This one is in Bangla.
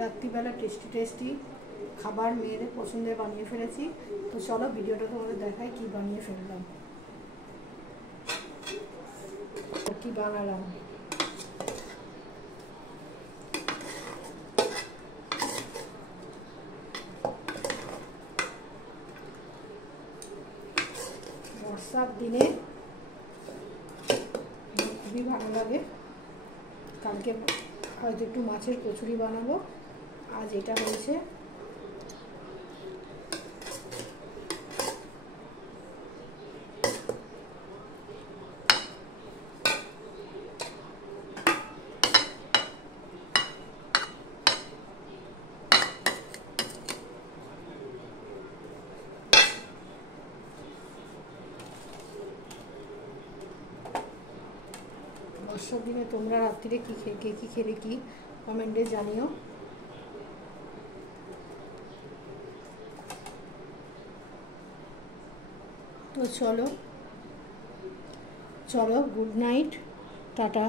রাত্রিবেলা টেস্টি টেস্টি খাবার মেয়েদের পছন্দের বানিয়ে ফেলেছি। তো চলো ভিডিওটা তোমাদের দেখাই কি বানিয়ে ফেললাম, কি বানালাম। বর্ষার দিনে খুবই ভালো লাগে। কালকে হয়তো একটু মাছের কচুরি বানাবো, আজ এটা হয়েছে। বর্ষার দিনে তোমরা রাত্রিরে কি খেলে কি কমেন্টে জানিও। তো চলো গুড নাইট, টাটা।